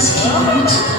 Stop it!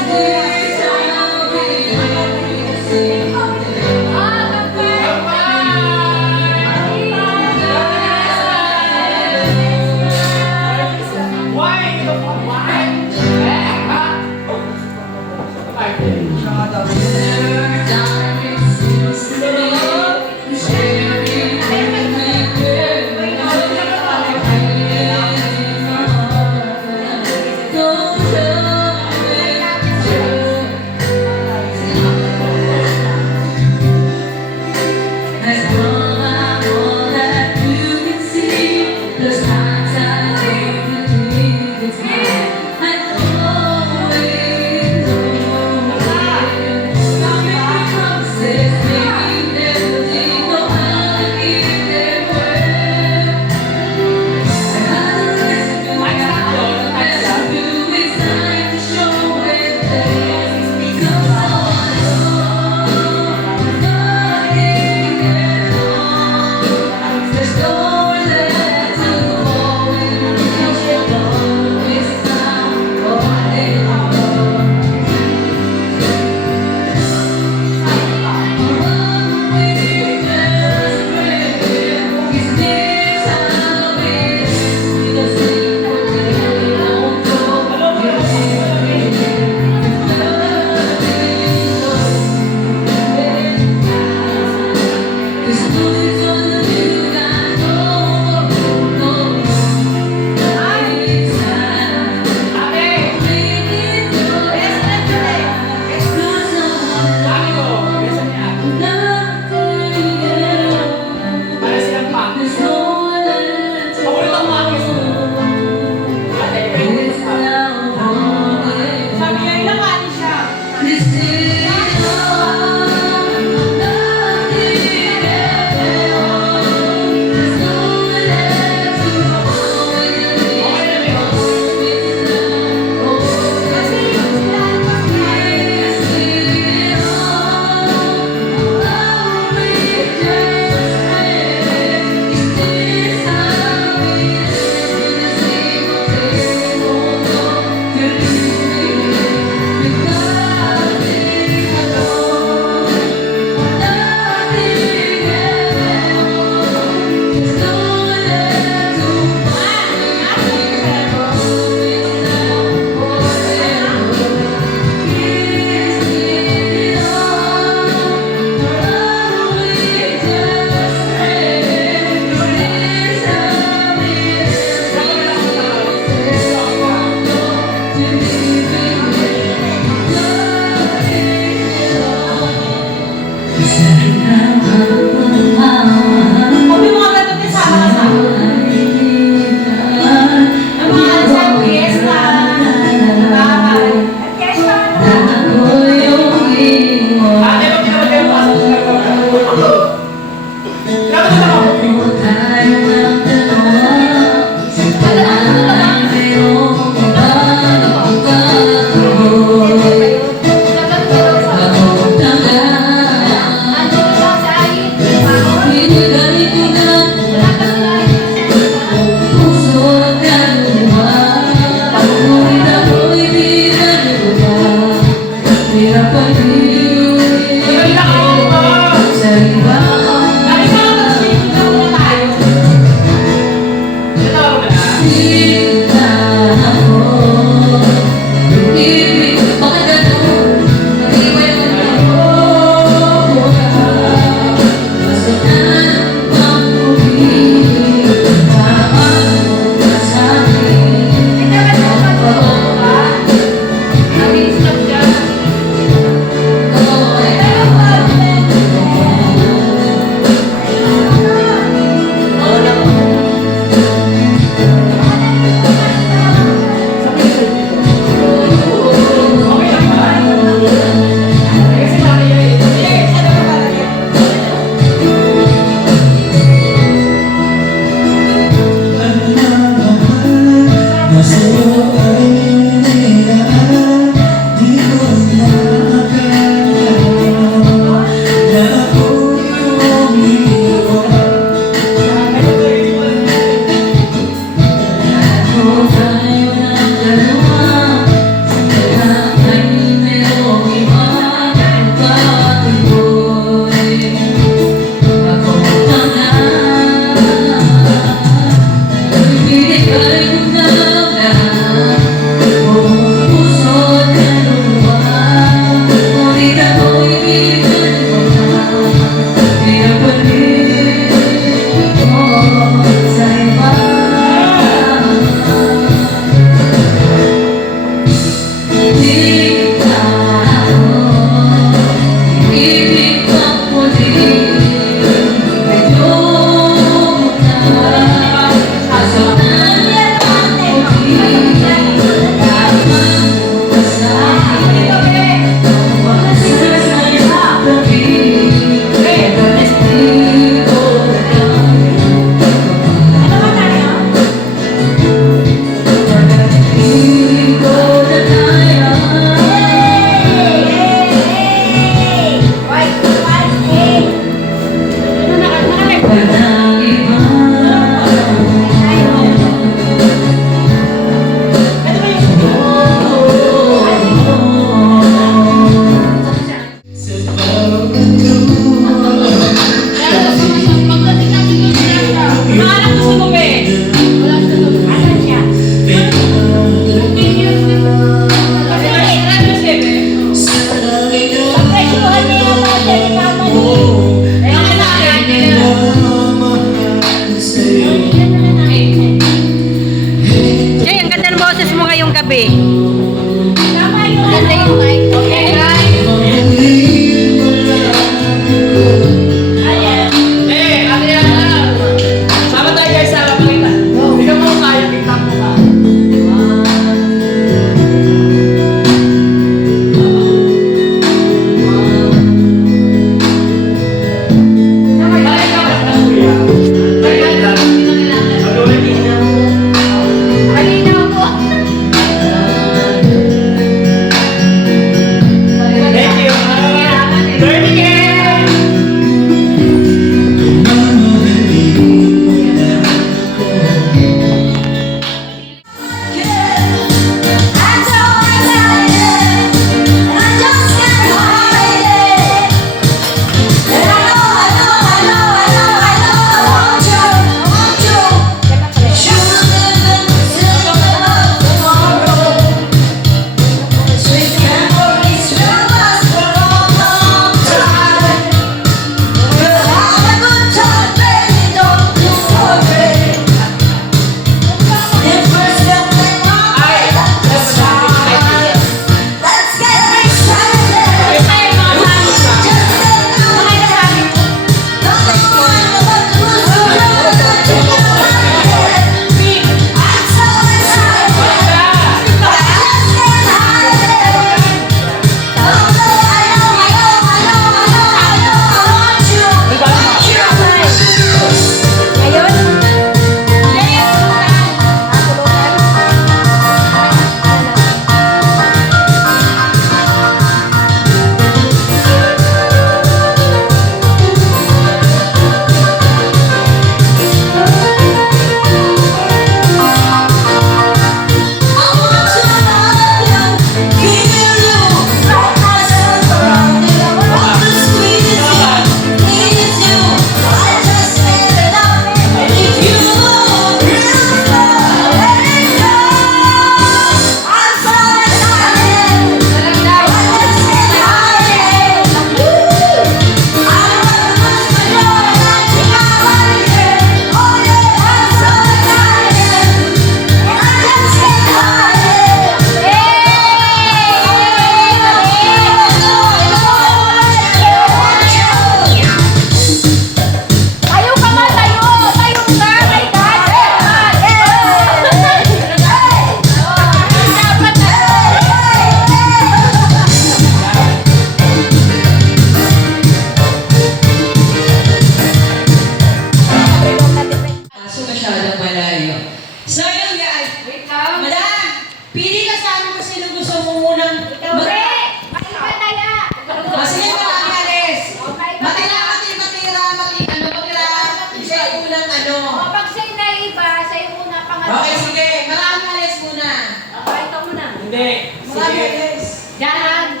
Hindi. Sige. Diyan!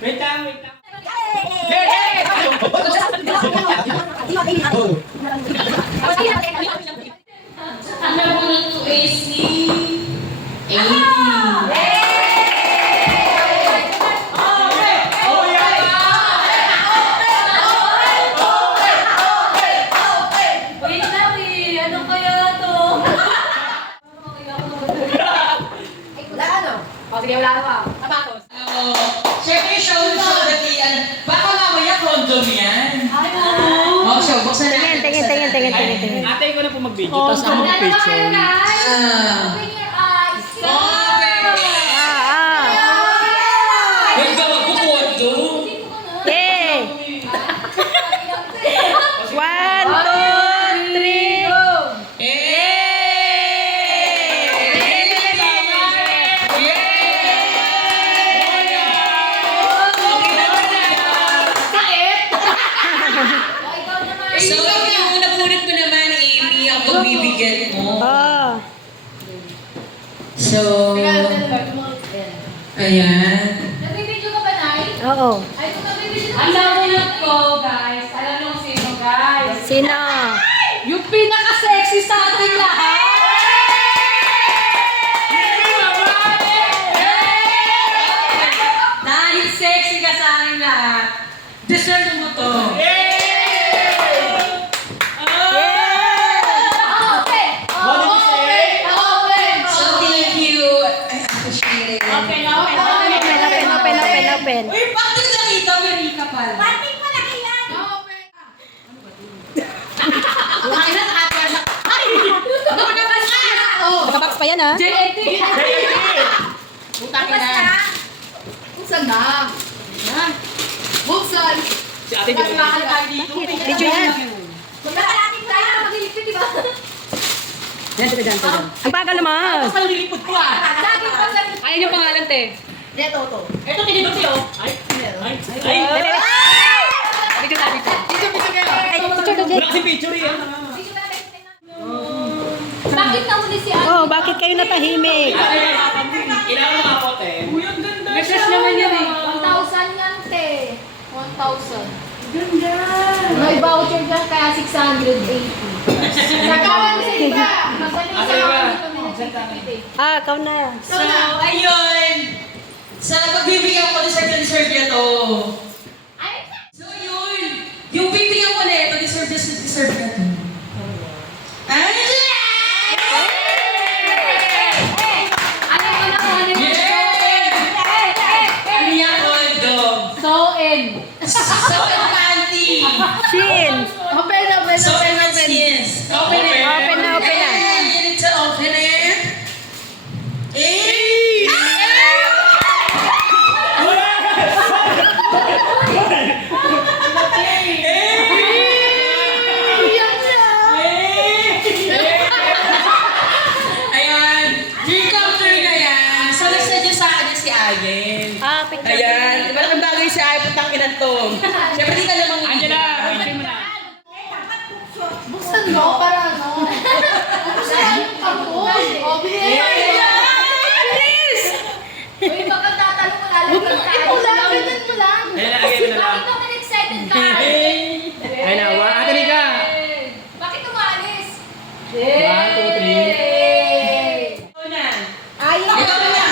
Wait lang, wait lang. Ang nabunod to is si Amy. Wait lang eh. Ano kaya to? Wala ano? O sige, wala pa. Tapos. Siyempre, show dati, baka mamaya condom yan. Ay, oo. Oh, show, buksan natin. Tingin. Ate ko na po mag-video, tapos ako mag-picture. Open your eyes. Huwag ka magkukondo. Yay! 1, 2, 3. So, yung napunit mo naman, Amy, ang pagbibigyan mo. Oh. So, ayan. Nabibidyo ka ba, Nay? Oo. Ay, kung nabibidyo ka. Ang nabunod ko, guys. Alam niyo kung sino, guys. Sino? Yung pinaka-sexy sa ating lahat. Dahil sexy ka sa ating lahat, deserve mo to. So, thank you. I appreciate it. Open. Uy, bakit nakita mo yung Rika pala? Nakabox pa yan, ha? JNT! Butakin na. Buksan na. Yan. Buksan. Si ate dito. Video yan. Magkakalating tayo na mag-ilipit, di ba? Yan, dyan. Ang bagal naman. Tapos malilipot ko ah. Lagi pa sa... Ayun yung pangalan, te. Ito. Ito, tinidot niyo. Ay. Video natin. Ay, picture na dyan. Wala kasi picture yan. Bakit nahuli si Ate? Oh, bakit kayo natahimik? Ilan mo ako, te? Message naman yun eh. 1,000 yan, te. 1,000. Ganda! May voucher dyan, kaya 680. Nagkawan sa iba. Magaling sa mga hindi kami nag-sipit eh. Ah, ikaw na. So, ayun. Sa pagbibigyan ko, deserve niya to. So, yun. Yung bibigyan ko na ito, deserve niya to. Angela! Alam ko na kung ano yung Ano yan, condom? So-in. So, panty. Shin. Open. So, yes. Open it. Open na. You need to open it. Eh! Ayan. Dream come true na yan. So, nagsadya sa akin si Ayen. Ah, picture. Ayan. Diba ang bagay si Ayen, putang inan to. Siyempre, di ka namang Angela, picture mo na. Buksan mo para ano. Buksan yung pagkos. Please! Uy, baka tatanong mo lalang ng tayo. Ito lang, ganun mo lang. Ayun na lang. Bakit ako excited ka? Ayun na, ate Rika. Bakit umalis? 1, 2, 3. Ito na. Ayaw. Ikaw na.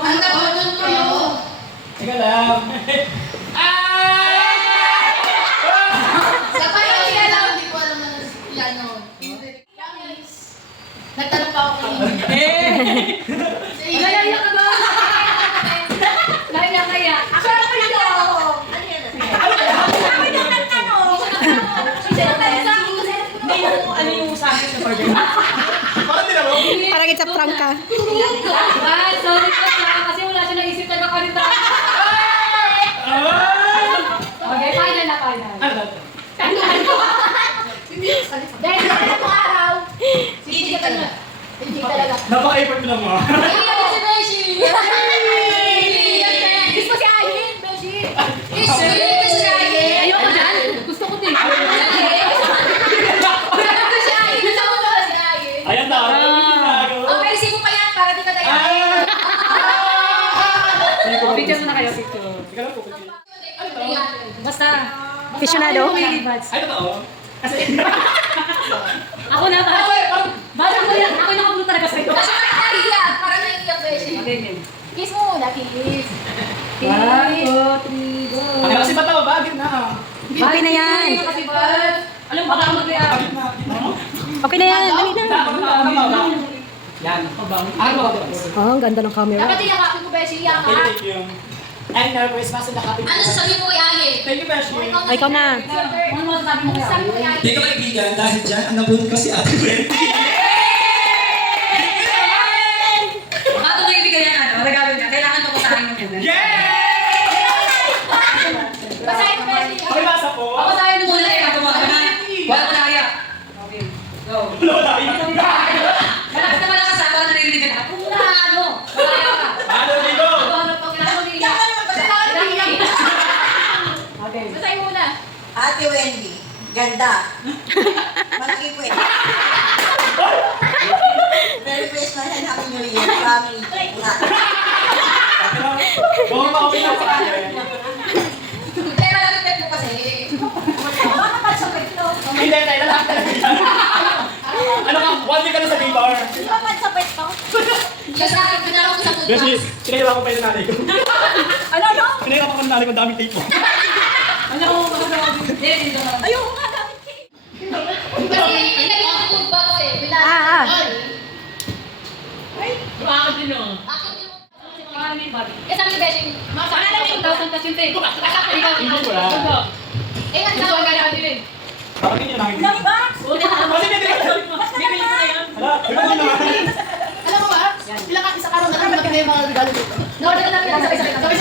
Ang nabunod ko yun. Teka lang. Sa pamilya lang, hindi ko alam na ilan nun. Nagtanong pa ako kay Ina. Nalaya ka ba? Nalaya kaya. Ako na pa nito. Ano yan? Ako na nagtanong. Ano yung sabi sa order? Parang it's a prank ka. Ah, sorry po siya. Kasi wala siya naisip na kakalita. Okay, final na final. Dahil sa ilang araw, hindi ka na. Hindi talaga. Napaka-effort lang mo. Iiyak si Beshi! Gusto mo si Ayin, Beshi! Gusto mo si Ayin! Ayoko dyan! Gusto ko din! Aficionado? Ay, totoo. Kasi, Ako na ba? Ba't ako yan? Ako nakablue talaga sa'yo. Kasi naiiyak. Parang naiiyak beshi. Ganyan. Kiss mo muna, kiss. 1, 2, 3, go. okay, kasi ba ito? Bagay na. Okay na yan. Kasi ba? Alam mo, baka mag-react. Bagay na. Okay na yan. Dali na. Yan. Ano ba? Oh, ang ganda ng camera. Dapat iyakapin mo, beshi. Iyak ka. Thank you. And Merry Christmas and the happy Ano sasabihin mo kay Ali? Thank you, Beshi. Ay, ikaw na. Ano mo sabi mo kaya? Sabi mo kaya. Hindi ka kaibigan dahil dyan, ang nabunod ko si Ate Wendy. Baka ito kaibigan yan, ano? Regalo niya. Kailangan papuntahin mo yan. Basahin mo, beshi. Okay, basa po. Ako sa'yo nung muna eh. Ako mga wala ko naiyak. Okay. Go. Malakas na malakas ha. Para narinig ka na. Kung na ano. Malaya ka. Ano dito? Ano pag kailangan mo iiyak. Okay. Basahin mo muna. Ate Wendy, ganda. Malaki po eh. Merry Christmas and Happy New Year, family. Oo, okay na sa kanya. Kaya malapit mo kasi. Baka pagsabay ito. Hindi, tayo lang. Ano ka? 1 week ka na sa Bibar. Di ba pagsabay ito? Kasi pinaro ko sa food Beshi, box. sinayla ko pa yung nanay ko. Ano? Sinayla ko pa yung nanay ko, ang daming tape mo. Ano ko dito ka. Ayoko nga gamit cake. Kasi nilagay ko sa food box eh. Ah, ah. Bakit din o? Akin yung... Paano yung bag? Eh sabi ni Beshi, Sana lang yung 1,000 tas yung tape. Hindi ko lang. eh nga Gusto ko sabi gano'n din eh. Bakit yun lang? Kasi hindi ko. Bibili ko na yan. Hala, iba mo naman. alam mo ba? Ilang isang araw na kami magkana yung mga regalo dito. Naorder na namin sabay-sabay.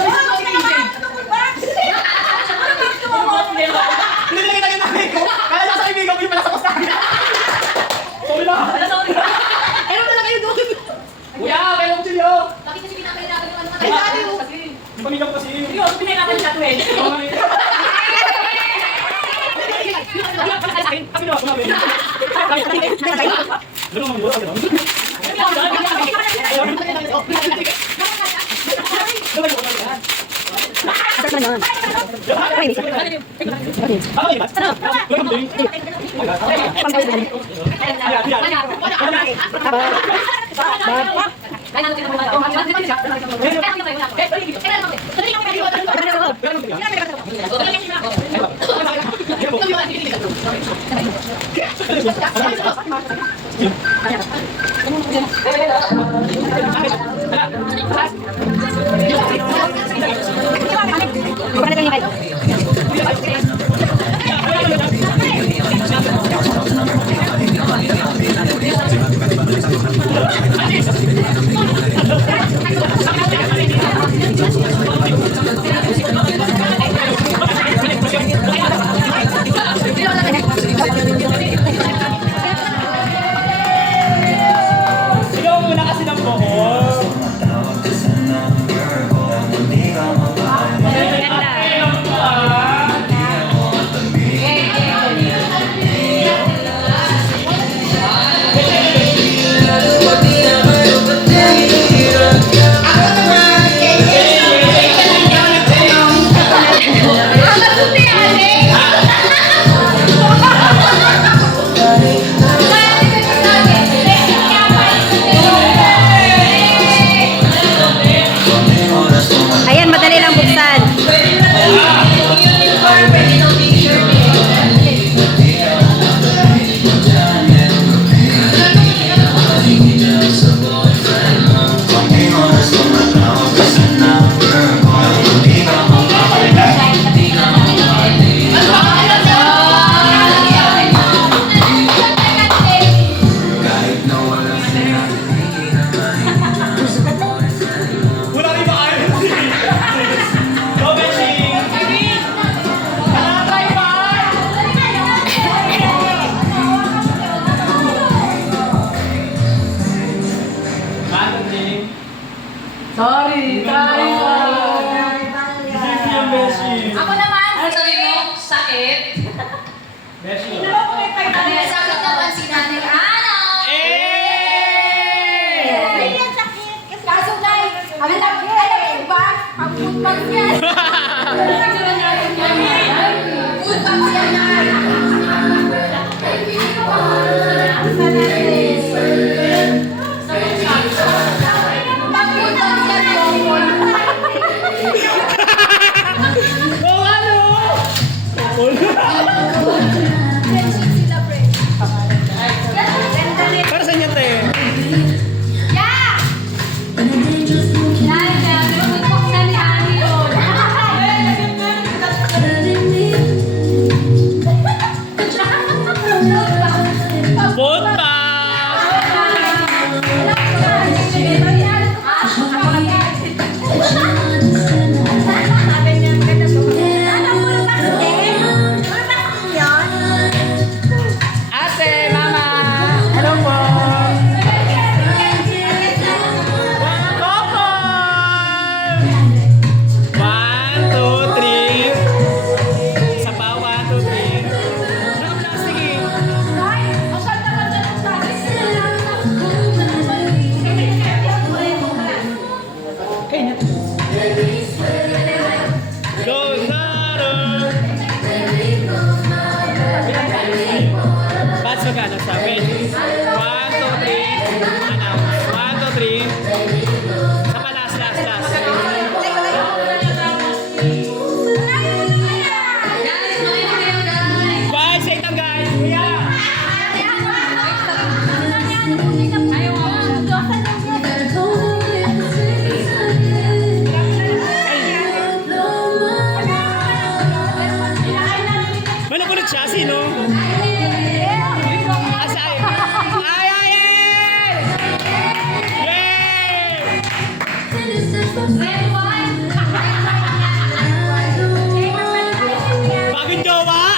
Hindi nakita yung nanay ko. Kaya sa kaibigan ko yung pala sa pasahan. Sorry na. Meron na lang kayo doon. Kuya, kayo ang chilyo. Bakit kasi pinapahirapan yung ano Ay, natin? yung pamilya ko kasi. Yun, pinahirapan siya 20. Kami na, kumabi. Ganun mo, ganun mo. Atas na naman. Ay, may isa. Ano yun? Ganun din. Pangkawin na rin. Ikaw muna kasi ng buhok. Ayan, madali lang buksan. Wala kayo makaayos. Go, Beshi. Hala, try pa. Ano, Jing? Sorry, tayo. Thank you, Beshi. Ako naman. Ano sabi mo? Sakit? Beshi. Sakit naman si Nanay Ana. Kaso Nay, alam mo ba? Ang food box yan. Food box Oh, ano? Para sa inyo, te. Punta! Ate, mama! Hello po! Coco! 1, 2, 3. Isa pa, 1, 2, 3. Naka-plastic eh. Go, Zaro! Bats magkano sa amin? 1, 2, 3. Announce. 1, 2, 3. Sa pa, last. Guys, say it guys! Yeah! May napunod siya, sino? Asay! Ay! Yay! Bagong jowa!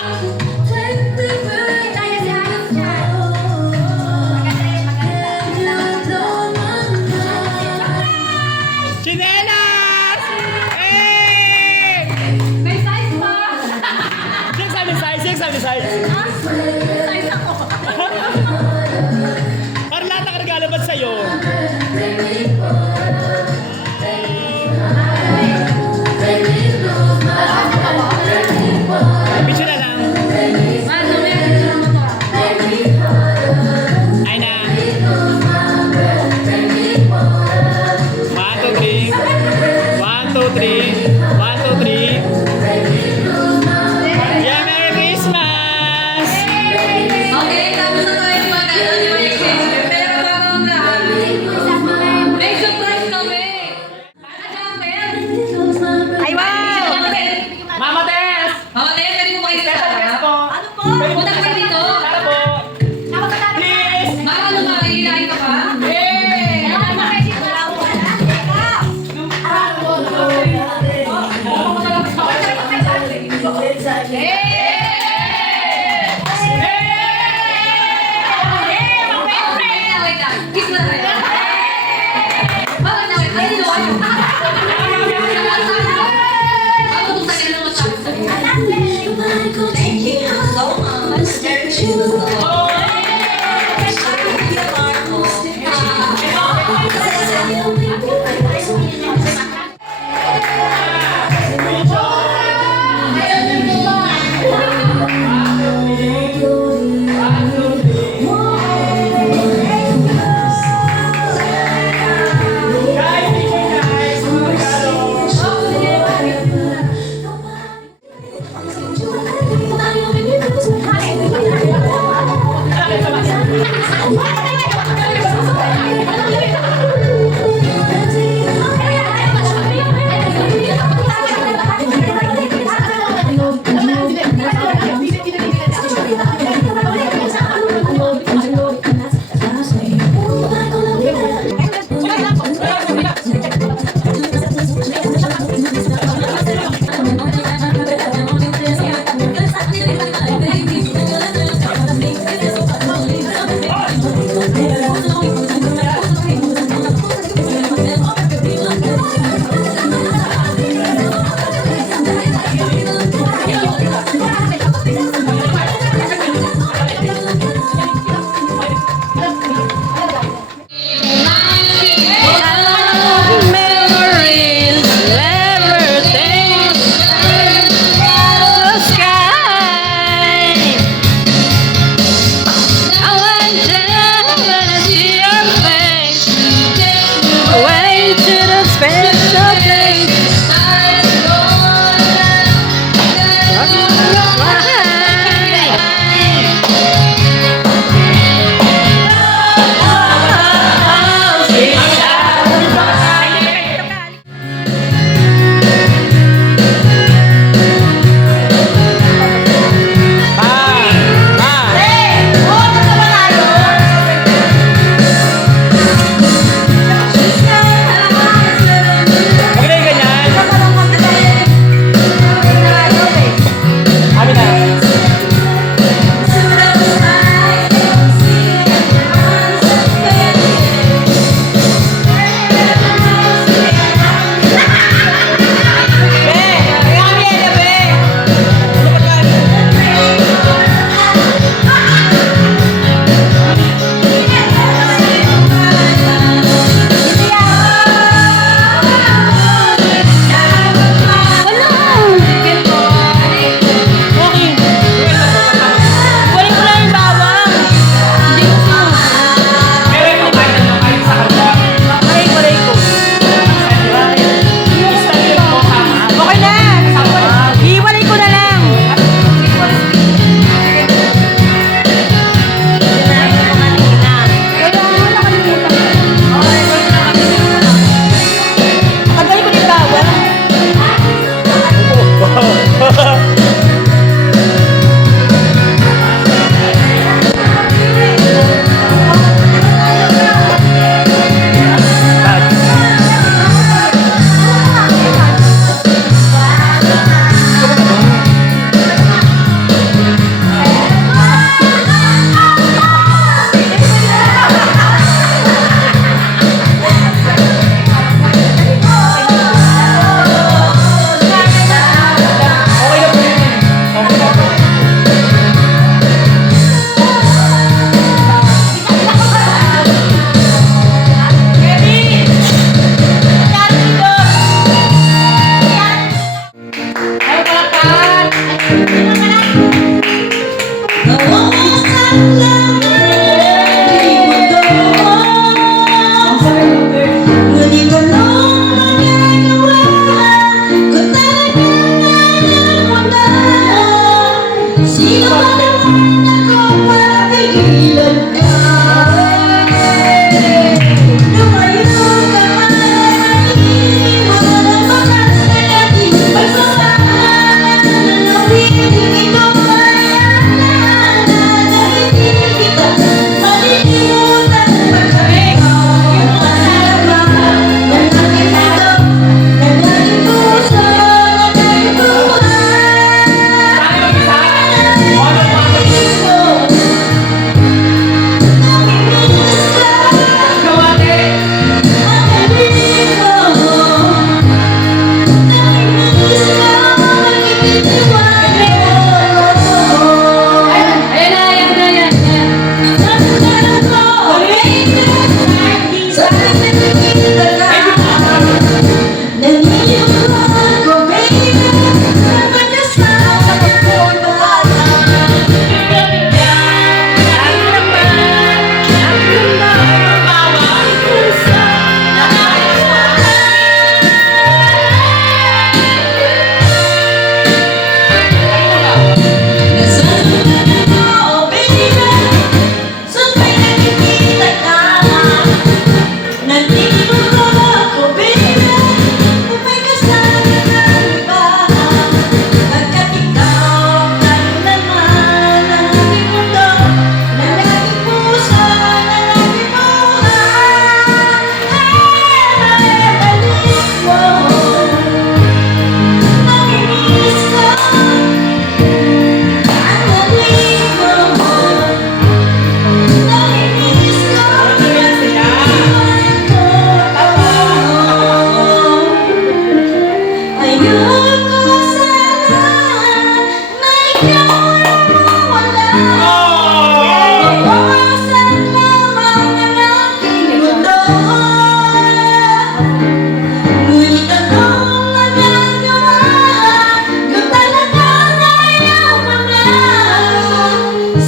Chinelas! Hey! Siyang sabi size. Para lahat nakaregalo ba't sa'yo? Picture na lang. Ay na. 1, 2, 3. 1, 2, 3. 1, 2, 3. Yeah, Merry Christmas! Okay, tapos na tayo mag-ano yung exchange. Pero bago ang lahat, may surprise kami. Para namin. Ay, wow! Mama Tess! Mama Tess, pwede mo kayo sa Special guest po! Pwede Punta ka dito. Tara po! Please! Baka ano ba, hihilahin ka pa? Wait lang, kiss na tayo. Bakit na? Ay, niluwan mo. Ako kung sa'yo lang masabi sa'yo. Thank you so much. Merry Christmas.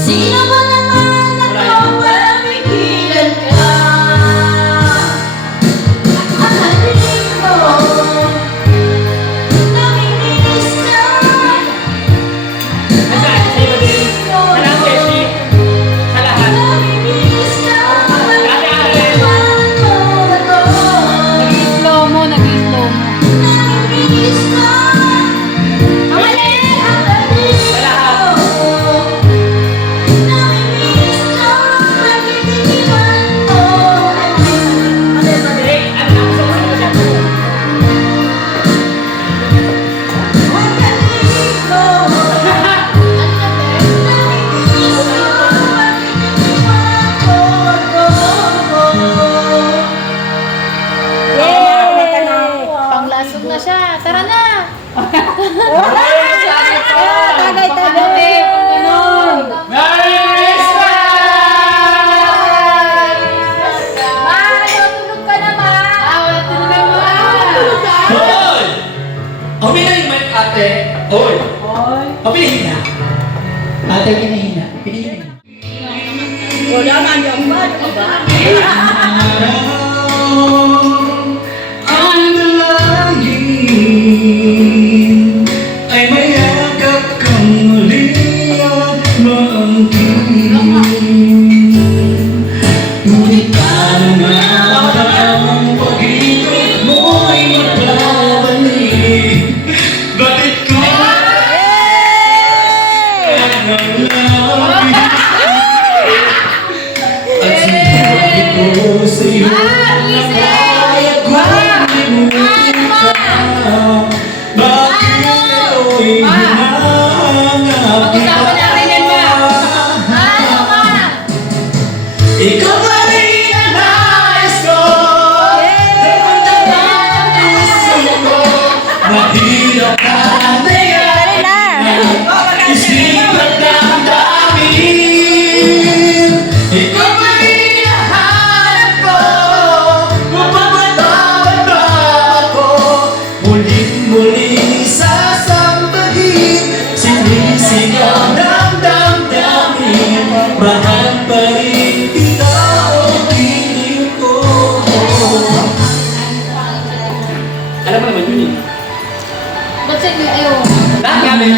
Sino ba naman ako para pigilan ka? Akaling ko, namimiss ka. Nasaan? Sa'yo din. Walang beshi. Sa lahat. Namimiss ka. Ate Aren. Nag-slow mo, nag-slow mo. Namimiss ka. Ang mali! Akaling Sa lahat. ko, namimiss ka. Nagtitigilan ko. Eh, ano ang gusto mo siya? Akaling ko. Panglasog na siya. Tara na! Tagay, tagay. Pang ganon. Merry Christmas! Tulog ka naman! Tulog ka naman! Hoy! Umiling man ate. Hoy! Pumihina. Ate, pinahina. Pinahina. Wala man yung ba? Ang dalangin ay mayagap kang muli at maangkin. Ngunit parang ang pag-ibig mo'y magbabalik. Bakit ko ang lalaki? At sinabi ko sa'yo kaya kong limutin ka. Bakit ako'y hinangap Pag-usapan natin yan, ma. Ikaw pa rin ang nais ko. Damdaman ang puso ko. Mahirap ka na yan. Isip at damdamin. Ikaw pa rin ang hanap ko. Mapapatawad ba ako? Muling-muli sasambahin. Sinisigaw ng damdamin. Mahal pa rin kita o piling ko. Alam mo naman yun eh. Ba't sa inyo? Ayaw. Lahat namin.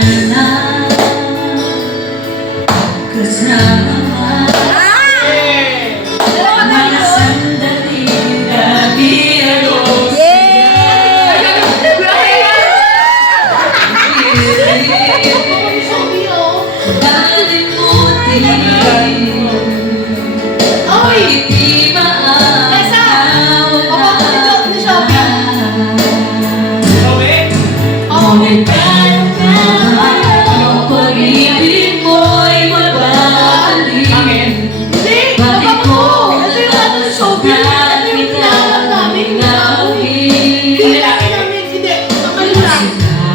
Okay? Akin. Bakit mo? Ito yung ano, Sophie. Ito yung pinaalam namin. Hindi namin, hindi. Naman lang.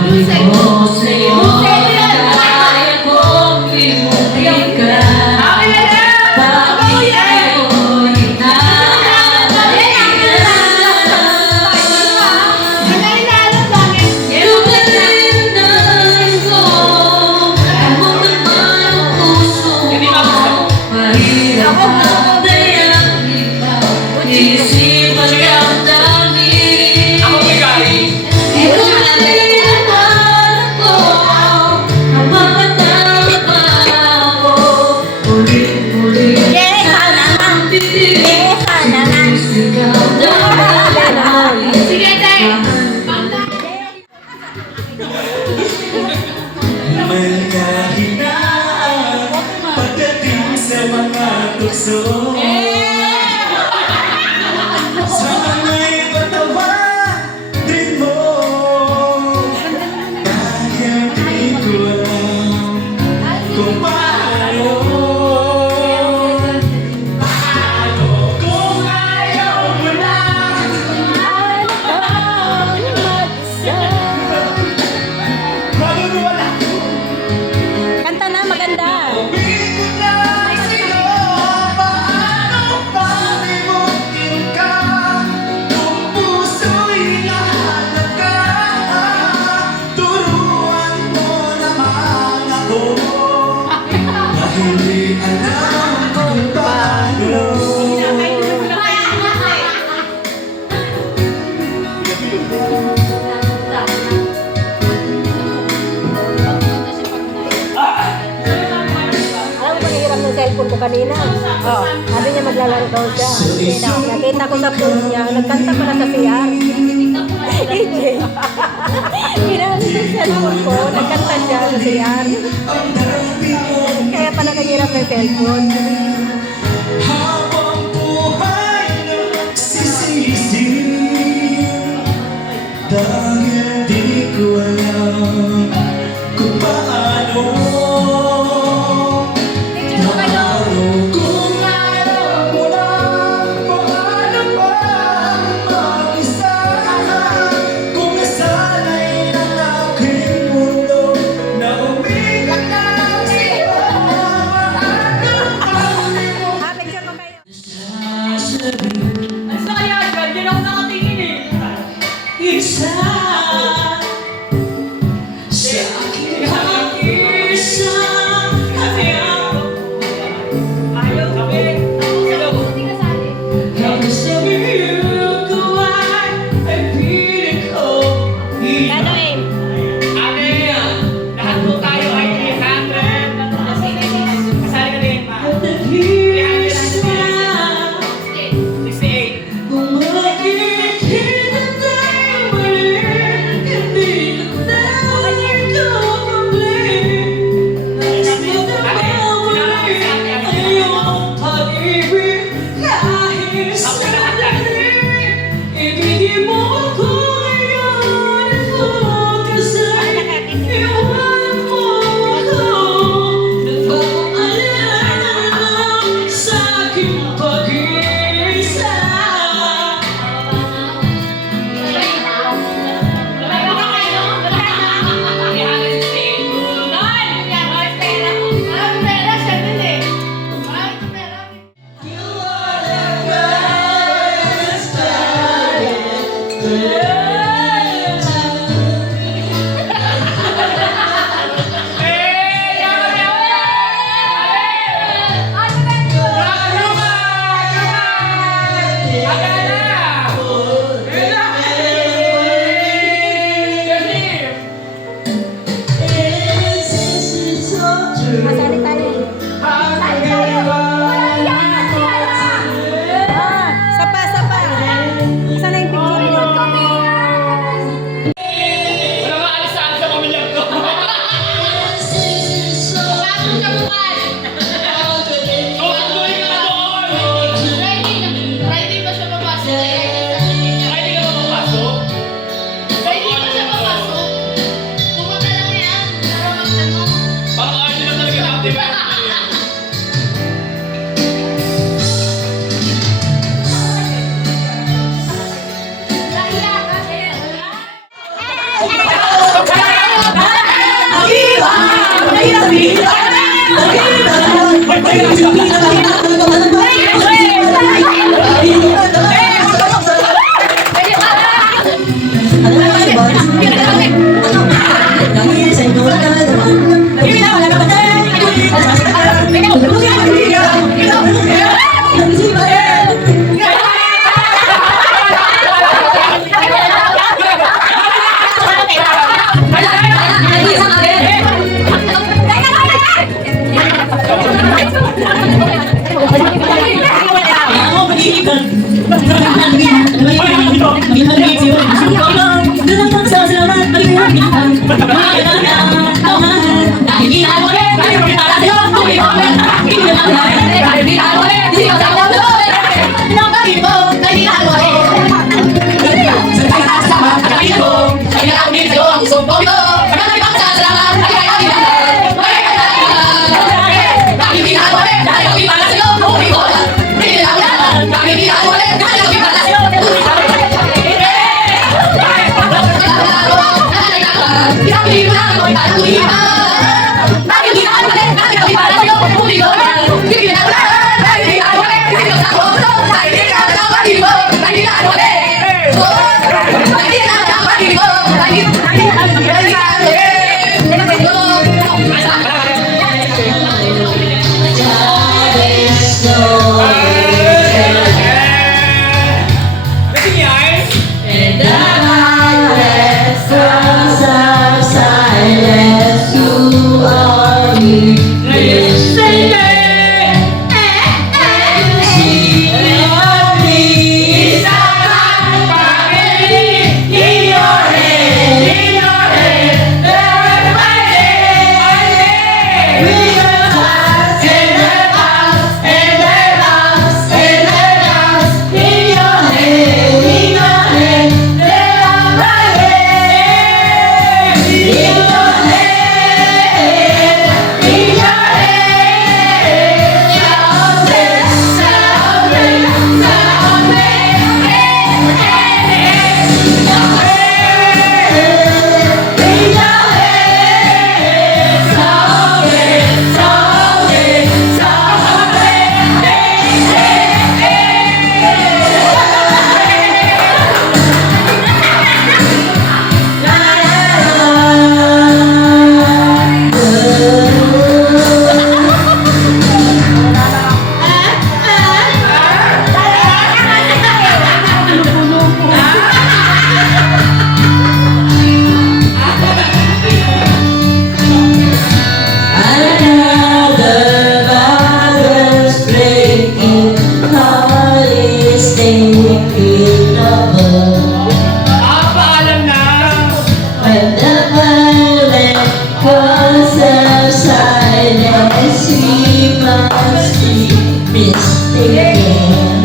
Yung second. Hindi ba gusto mo? Isipan kang dami. Ako bigay. Ito na rin ang hanap ko. Napapatawag ako. Ulit-ulit ang titig. Isigaw dami. Sige, tay! Magkahinaan pagdating sa mga tukso. Sa mga patawarin mo. Dahil di ko alam kung paano. Paano kung ayaw mo na. Maguguwala. Kanta na, maganda. Sabihin ko na sa'yo paano di alam kung paano. Alam mo, nangihiram ng cellphone ko kanina. Oh, sabi niya maglalaro daw siya. Nakita ko sa post niya, nagkanta pala sa CR. Ginamit yung cellphone ko, nagkanta siya sa CR. Kaya pala nangihiram ng cellphone. Habang buhay na magsisisi, dahil di ko alam kung paano. Kung alam mo lang paano ba mag-isa, kung nasanay ng aking mundo na umikat lang sa'yo, Ah, picture mo kayo. Ano sa kaya dyan? Diyan ako nakatingin eh. isa sa aking isa, kasi ako Ayaw kami. Hindi ka sali. ang sabi ko ay piling ko. Ano eh? Ate, lahat po tayo ay 300. Kasali ka din, ma. 68. Kung makikita tayo muli, hindi na tayo kumuli. Mas matamamali ang iyong pag-ibig kahit sandali. Ibigay mo ako ngayon at pagkasay. Iwan mo ako nagpapaalala sa aking pag-iisa. You are the best Masali tayo. Ah, sapa, sapa. Saan na yung picture niyo? Wala maalis sa akin sa pamilya ko. Oh, tuloy ka na doon. Friday ba siya papasok? Ay, di ka ba papasok? Friday ba siya papasok? Pumunta lang yan. Para magtanong. Parang ayaw nila talaga natin. Lahiya kasi. Bakit last, she missed again.